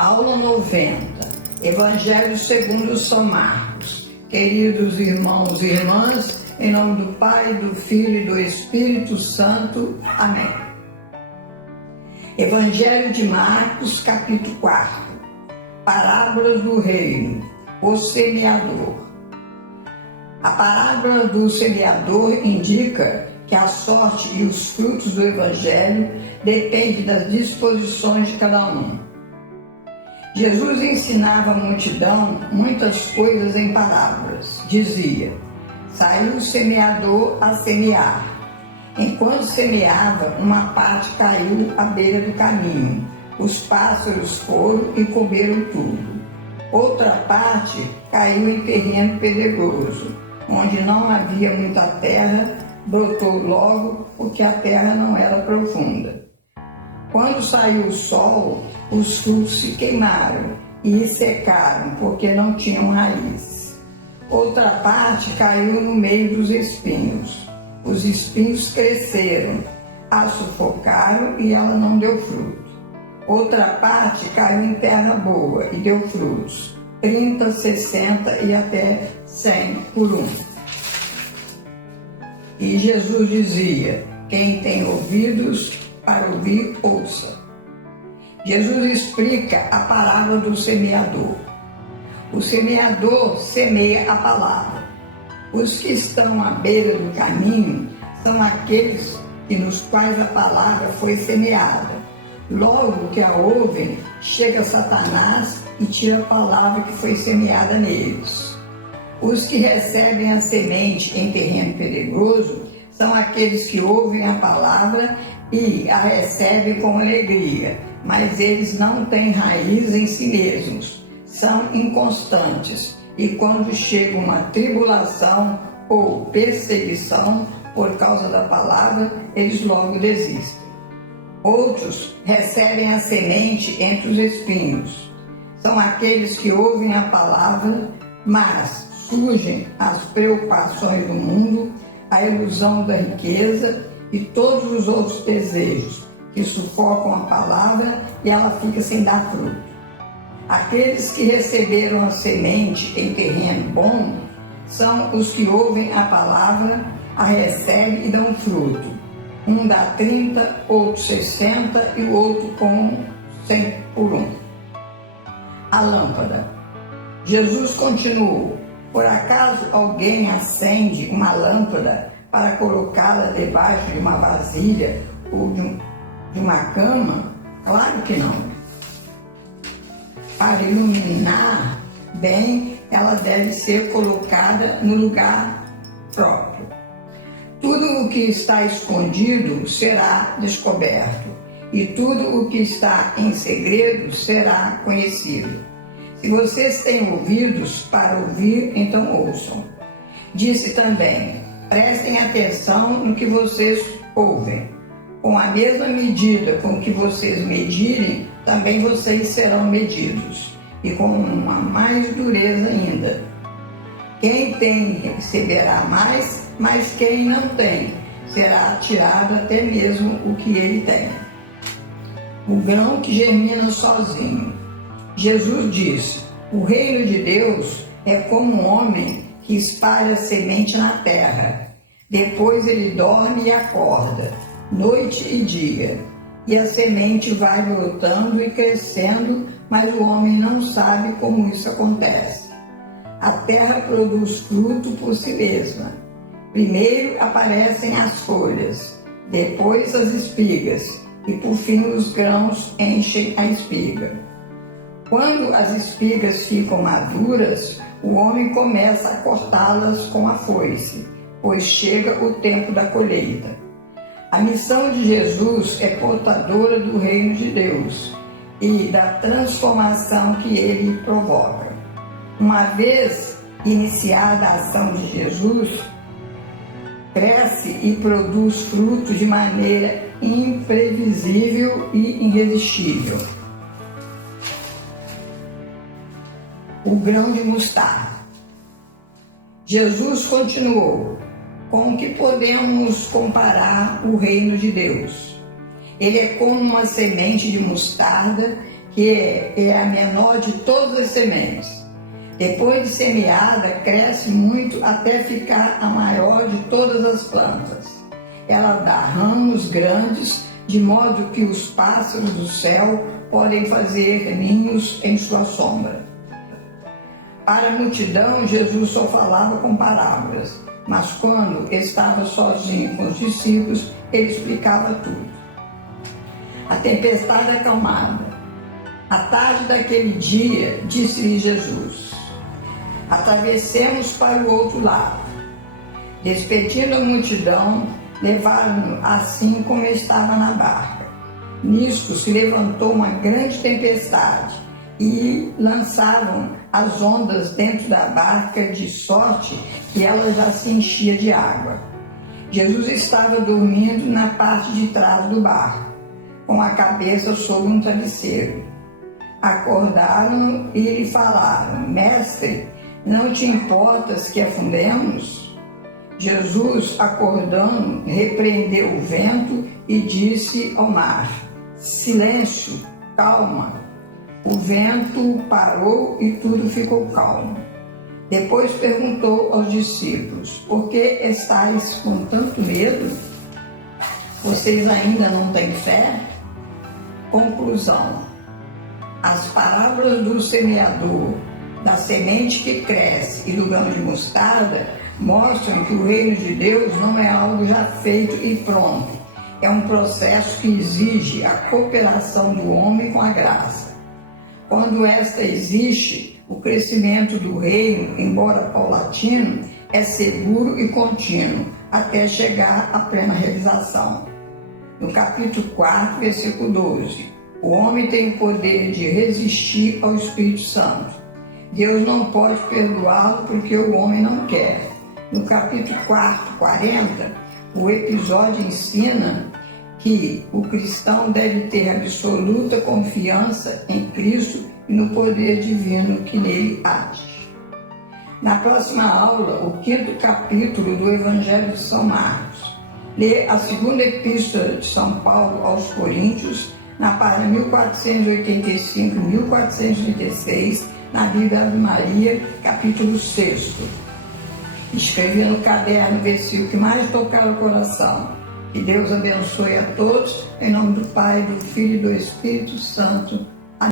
Aula 90, Evangelho segundo São Marcos. Queridos irmãos e irmãs, em nome do Pai, do Filho e do Espírito Santo. Amém. Evangelho de Marcos, capítulo 4. Parábolas do reino, o semeador. A parábola do semeador indica que a sorte e os frutos do Evangelho dependem das disposições de cada um. Jesus ensinava a multidão muitas coisas em parábolas. Dizia: saiu o semeador a semear. Enquanto semeava, uma parte caiu à beira do caminho. Os pássaros foram e comeram tudo. Outra parte caiu em terreno pedregoso, onde não havia muita terra, brotou logo, porque a terra não era profunda. Quando saiu o sol, os frutos se queimaram e secaram, porque não tinham raiz. Outra parte caiu no meio dos espinhos. Os espinhos cresceram, a sufocaram e ela não deu fruto. Outra parte caiu em terra boa e deu frutos, 30, 60 e até 100 por um. E Jesus dizia: quem tem ouvidos para ouvir, ouça. Jesus explica a parábola do semeador. O semeador semeia a palavra. Os que estão à beira do caminho são aqueles nos quais a palavra foi semeada. Logo que a ouvem, chega Satanás e tira a palavra que foi semeada neles. Os que recebem a semente em terreno pedregoso são aqueles que ouvem a palavra e a recebem com alegria, mas eles não têm raiz em si mesmos, são inconstantes, e quando chega uma tribulação ou perseguição por causa da palavra, eles logo desistem. Outros recebem a semente entre os espinhos. São aqueles que ouvem a palavra, mas surgem as preocupações do mundo, a ilusão da riqueza e todos os outros desejos que sufocam a palavra e ela fica sem dar fruto. Aqueles que receberam a semente em terreno bom são os que ouvem a palavra, a recebem e dão fruto. Um dá 30, outro 60 e o outro com 100 por um. A lâmpada. Jesus continuou: por acaso alguém acende uma lâmpada para colocá-la debaixo de uma vasilha ou de uma cama? Claro que não. Para iluminar bem, ela deve ser colocada no lugar próprio. Tudo o que está escondido será descoberto, e tudo o que está em segredo será conhecido. Se vocês têm ouvidos para ouvir, então ouçam. Disse também: prestem atenção no que vocês ouvem. Com a mesma medida com que vocês medirem, também vocês serão medidos, e com uma mais dureza ainda. Quem tem receberá mais, mas quem não tem será tirado até mesmo o que ele tem. O grão que germina sozinho. Jesus disse: o reino de Deus é como um homem que espalha semente na terra. Depois ele dorme e acorda, noite e dia, e a semente vai brotando e crescendo, mas o homem não sabe como isso acontece. A terra produz fruto por si mesma. Primeiro aparecem as folhas, depois as espigas, e por fim os grãos enchem a espiga. Quando as espigas ficam maduras, o homem começa a cortá-las com a foice, pois chega o tempo da colheita. A missão de Jesus é portadora do reino de Deus e da transformação que ele provoca. Uma vez iniciada a ação de Jesus, cresce e produz frutos de maneira imprevisível e irresistível. O grão de mostarda. Jesus continuou: com que podemos comparar o reino de Deus? Ele é como uma semente de mostarda que é a menor de todas as sementes. Depois de semeada, cresce muito até ficar a maior de todas as plantas. Ela dá ramos grandes, de modo que os pássaros do céu podem fazer ninhos em sua sombra. Para a multidão, Jesus só falava com parábolas, mas quando estava sozinho com os discípulos, ele explicava tudo. A tempestade acalmada. À tarde daquele dia, disse-lhe Jesus: atravessemos para o outro lado. Despedindo a multidão, levaram-no assim como estava na barca. Nisto se levantou uma grande tempestade e lançavam as ondas dentro da barca, de sorte que ela já se enchia de água. Jesus estava dormindo na parte de trás do barco, com a cabeça sobre um travesseiro. Acordaram e lhe falaram: mestre, não te importas que afundemos? Jesus, acordando, repreendeu o vento e disse ao mar: silêncio, calma. O vento parou e tudo ficou calmo. Depois perguntou aos discípulos: por que estáis com tanto medo? Vocês ainda não têm fé? Conclusão: as parábolas do semeador, da semente que cresce e do grão de mostarda mostram que o reino de Deus não é algo já feito e pronto. É um processo que exige a cooperação do homem com a graça. Quando esta existe, o crescimento do reino, embora paulatino, é seguro e contínuo, até chegar à plena realização. No capítulo 4, versículo 12, o homem tem o poder de resistir ao Espírito Santo. Deus não pode perdoá-lo porque o homem não quer. No capítulo 4, 40, o episódio ensina que o cristão deve ter absoluta confiança em Cristo e no poder divino que nele age. Na próxima aula, o 5º capítulo do Evangelho de São Marcos. Lê a 2ª Epístola de São Paulo aos Coríntios, na página 1485 e 1486, na Bíblia Ave Maria, capítulo 6. Escrevi no caderno o versículo que mais tocar o coração. Que Deus abençoe a todos, em nome do Pai, do Filho e do Espírito Santo.